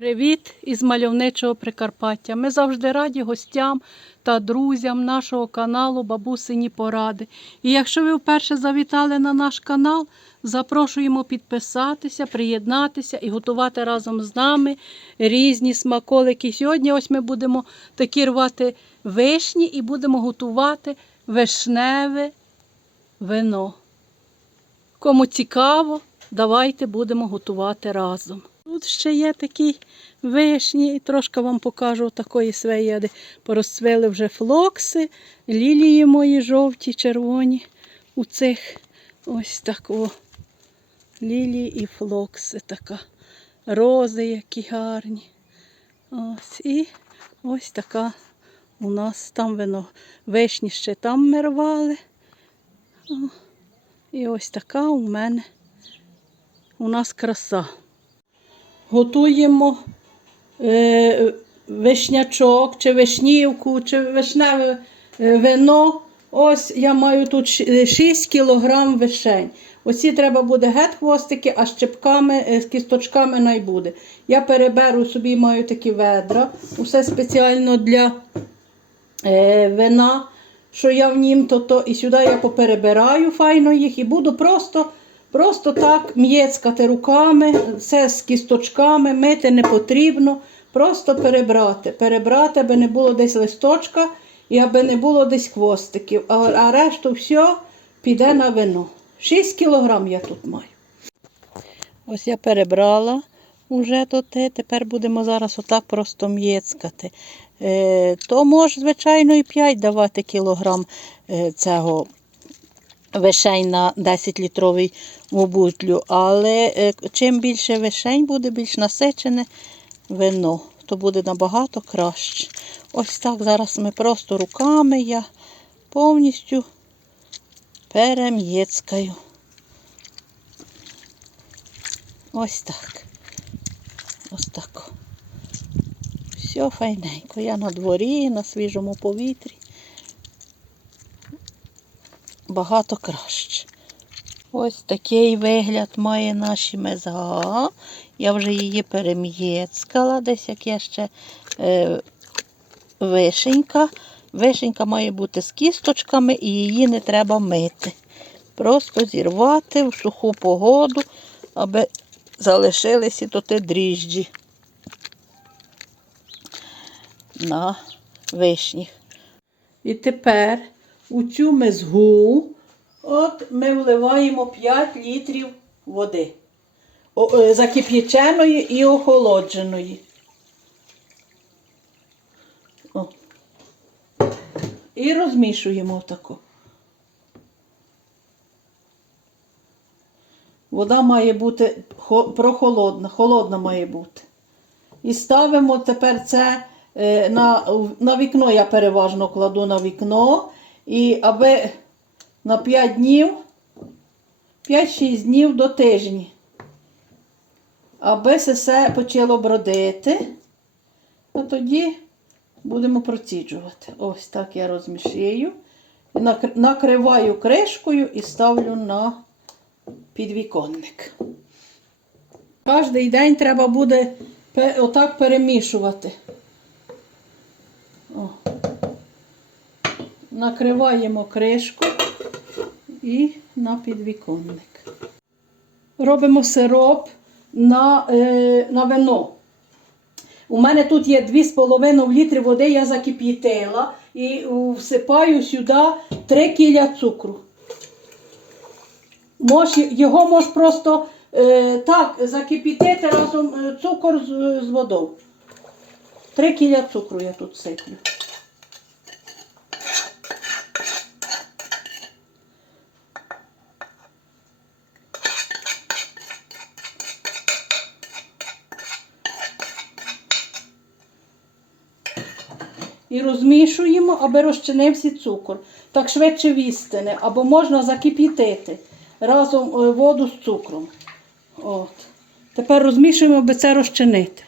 Привіт із мальовничого Прикарпаття. Ми завжди раді гостям та друзям нашого каналу Бабусині Поради. І якщо ви вперше завітали на наш канал, запрошуємо підписатися, приєднатися і готувати разом з нами різні смаколики. Сьогодні ось ми будемо такі рвати вишні і будемо готувати вишневе вино. Кому цікаво, давайте будемо готувати разом. Тут ще є такі вишні, і трошки вам покажу такої свеяди. Порозцвели вже флокси, лілії мої жовті, червоні. У цих ось тако. Лілії і флокси така. Рози які гарні. Ось і ось така у нас там вино. Вишні ще там ми рвали. О, І ось така у мене у нас краса готуємо е, вишнячок, чи вишнівку, чи вишневе е, вино. Ось я маю тут 6 кг вишень. Оці треба буде гет хвостики, а щепками, е, з кісточками най буде. Я переберу собі, маю такі ведра. Усе спеціально для е, вина, що я в нім, то, то і сюди я поперебираю файно їх і буду просто Просто так м'єцкати руками, все з кісточками, мити не потрібно. Просто перебрати. Перебрати, аби не було десь листочка і аби не було десь хвостиків. А, а решту все піде на вино. 6 кілограм я тут маю. Ось я перебрала уже то те. Тепер будемо зараз отак просто м'єцкати. Е, то може, звичайно, і 5 давати кілограм е, цього вишень на 10-літровий бутлю. Але е, чим більше вишень буде, більш насичене вино, то буде набагато краще. Ось так зараз ми просто руками я повністю перем'єцкаю. Ось так. Ось так. Все файненько. Я на дворі, на свіжому повітрі багато краще. Ось такий вигляд має наші мезга. Я вже її перем'єцкала, десь як я ще е, вишенька. Вишенька має бути з кісточками і її не треба мити. Просто зірвати в суху погоду, аби залишилися то те дріжджі на вишніх. І тепер у цю мезгу от ми вливаємо 5 літрів води. Е, закип'яченої і охолодженої. О. І розмішуємо тако. Вода має бути прохолодна, холодна має бути. І ставимо тепер це е, на, на вікно, я переважно кладу на вікно. І аби на 5 днів, 5-6 днів до тижні, аби все почало бродити, то тоді будемо проціджувати. Ось так я розмішую. Накриваю кришкою і ставлю на підвіконник. Кожний день треба буде отак перемішувати. О. Накриваємо кришку і на підвіконник. Робимо сироп на, е, на вино. У мене тут є 2,5 літри води, я закип'ятила і всипаю сюди 3 кіля цукру. Мож, його можеш просто е, так закип'ятити разом е, цукор з, з водою. 3 кіля цукру я тут сиплю. І розмішуємо, аби розчинився цукор. Так швидше вістине, або можна закип'ятити разом е, воду з цукром. От. Тепер розмішуємо, аби це розчинити.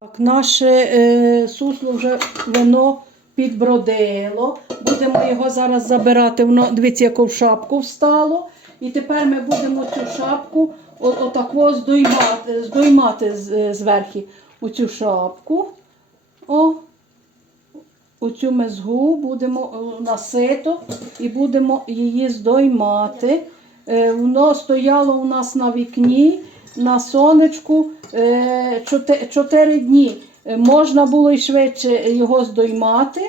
Так, Наше е, сусло вже вино підбродило. Будемо його зараз забирати. Воно, дивіться, яку в шапку встало. І тепер ми будемо цю шапку от, отако здоймати, здоймати зверху. оцю шапку. О, оцю мезгу будемо е, на сито і будемо її здоймати. Е, Воно стояло у нас на вікні, на сонечку 4 дні. Е, Можна було і швидше його здоймати.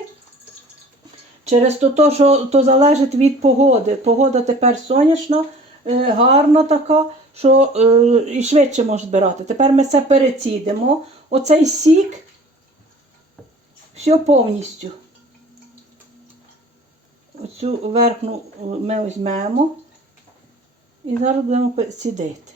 Через то, що то залежить від погоди. Погода тепер сонячна, гарна така, що і швидше може збирати. Тепер ми це перецідимо. Оцей сік, все повністю. Оцю верхну е, ми візьмемо і зараз будемо цідити.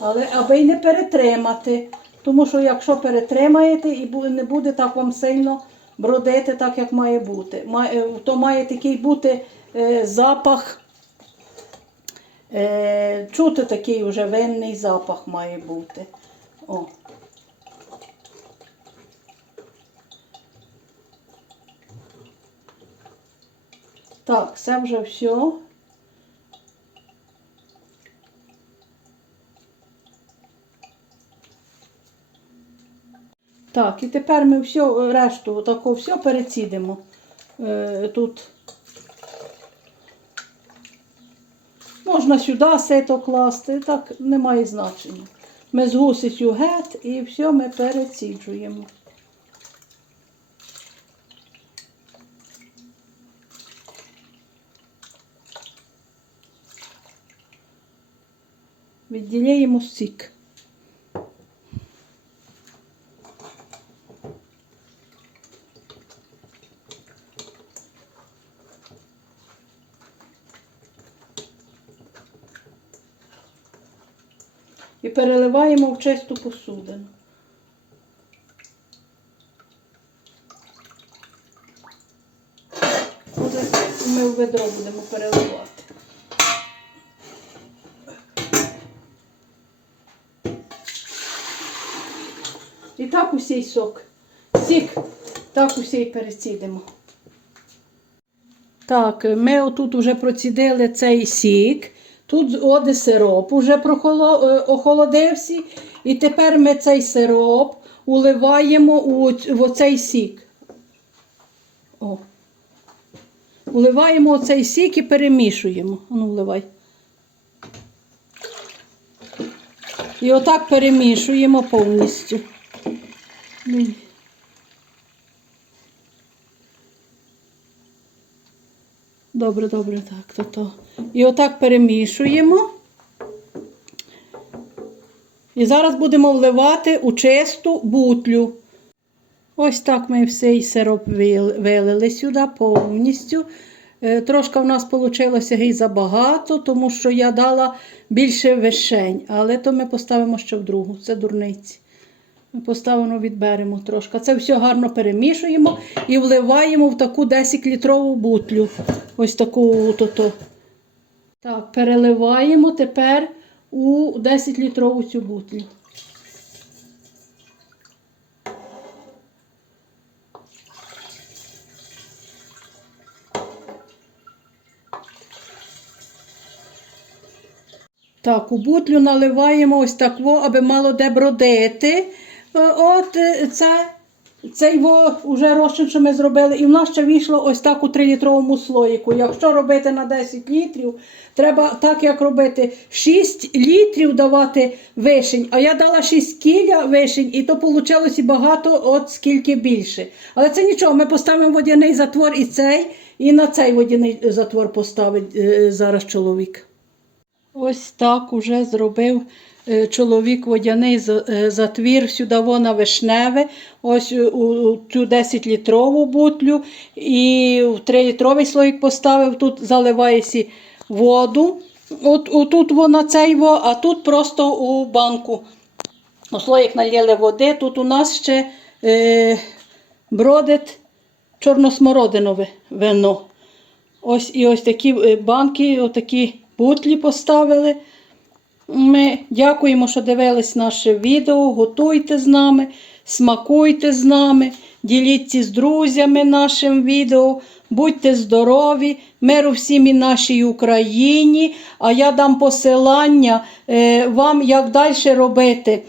Але аби й не перетримати. Тому що якщо перетримаєте і не буде так вам сильно бродити, так як має бути. То має такий бути е, запах, е, чути такий вже винний запах має бути. О. Так, це вже все. Так, і тепер ми все, решту тако все перецідимо. Е, тут можна сюди сито класти, так немає значення. Ми з гусицю гет і все ми переціджуємо. Відділяємо сік. І переливаємо в чисту посудину. Оце Ми в ведро будемо переливати. І так усій сок. Сік, так усій перецідимо. Так, ми отут вже процідили цей сік. Тут оде сироп уже е, охолодився. І тепер ми цей сироп уливаємо у, в оцей сік. О. Уливаємо оцей сік і перемішуємо. Ну, вливай. І отак перемішуємо повністю. Добре, добре, так, то то. І отак перемішуємо. І зараз будемо вливати у чисту бутлю. Ось так ми всей сироп вилили сюди повністю. Е, Трошки в нас вийшло і забагато, тому що я дала більше вишень, але то ми поставимо ще в другу. Це дурниці. Поставимо, відберемо трошки. Це все гарно перемішуємо і вливаємо в таку 10-літрову бутлю. Ось таку то-то. Так, переливаємо тепер у 10-літрову цю бутлю. Так, у бутлю наливаємо ось так, аби мало де бродити. Е, От е, це, цей вже розчин, що ми зробили. І в нас ще вийшло ось так у 3-літровому слоїку. Якщо робити на 10 літрів, треба так, як робити, 6 літрів давати вишень. А я дала 6 кіля вишень, і то вийшло і багато, от скільки більше. Але це нічого, ми поставимо водяний затвор і цей, і на цей водяний затвор поставить е, зараз чоловік. Ось так уже зробив чоловік водяний е, затвір сюди вона вишневе, ось у, цю 10-літрову бутлю і в 3-літровий слоїк поставив, тут заливається воду. От, отут вона цей, а тут просто у банку. У слоїк налили води, тут у нас ще е, бродить чорносмородинове вино. Ось і ось такі е, банки, отакі бутлі поставили. Ми дякуємо, що дивились наше відео. Готуйте з нами. смакуйте з нами, діліться з друзями нашим відео. Будьте здорові, миру всім і нашій Україні. А я дам посилання е, вам, як далі робити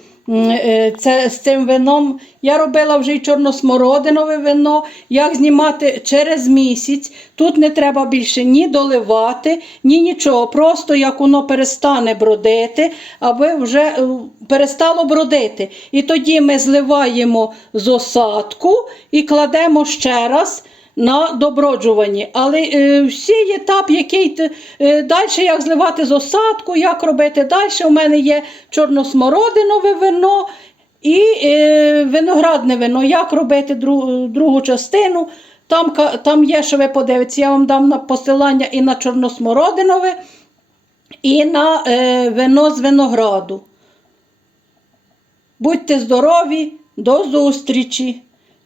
це, з цим вином. Я робила вже й чорносмородинове вино, як знімати через місяць. Тут не треба більше ні доливати, ні нічого. Просто як воно перестане бродити, аби вже е, перестало бродити. І тоді ми зливаємо з осадку і кладемо ще раз на доброджуванні. Але е, всі етап, який е, далі, як зливати з осадку, як робити далі. У мене є чорносмородинове вино і е, виноградне вино. Як робити дру, другу частину. Там, там є, що ви подивитеся, я вам дам на посилання і на чорносмородинове, і на е, вино з винограду. Будьте здорові, до зустрічі!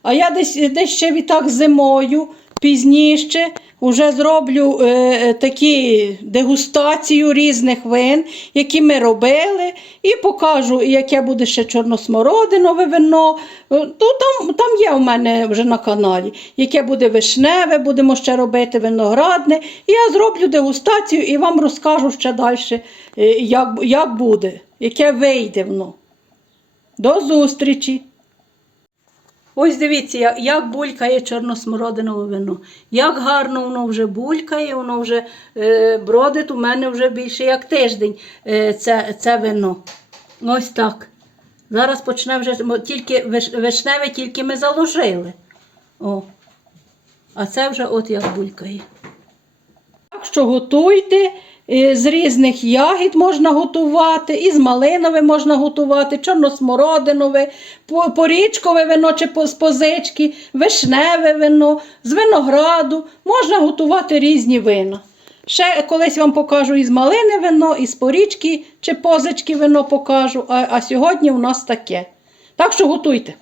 А я десь, десь ще відтак зимою, пізніше, вже зроблю е, е, такі дегустацію різних вин, які ми робили, і покажу, яке буде ще чорносмородинове вино. Е, Ну, там, там є у мене вже на каналі, яке буде вишневе, будемо ще робити виноградне. І я зроблю дегустацію і вам розкажу ще далі, е, як, як буде, яке вийде воно. До зустрічі! Ось дивіться, як, булькає чорносмородинове вино. Як гарно воно вже булькає, воно вже е, бродить у мене вже більше як тиждень е, це, це вино. Ось так. Зараз почне вже тільки вишневе, тільки ми заложили. О. А це вже от як булькає. Так що готуйте. Е, З різних ягід можна готувати, і з малинове можна готувати, чорносмородинове, по- порічкове вино чи з позички, вишневе вино, з винограду. Можна готувати різні вина. Ще колись вам покажу із малини вино, із порічки чи позички вино покажу, а, а сьогодні у нас таке. Так що готуйте.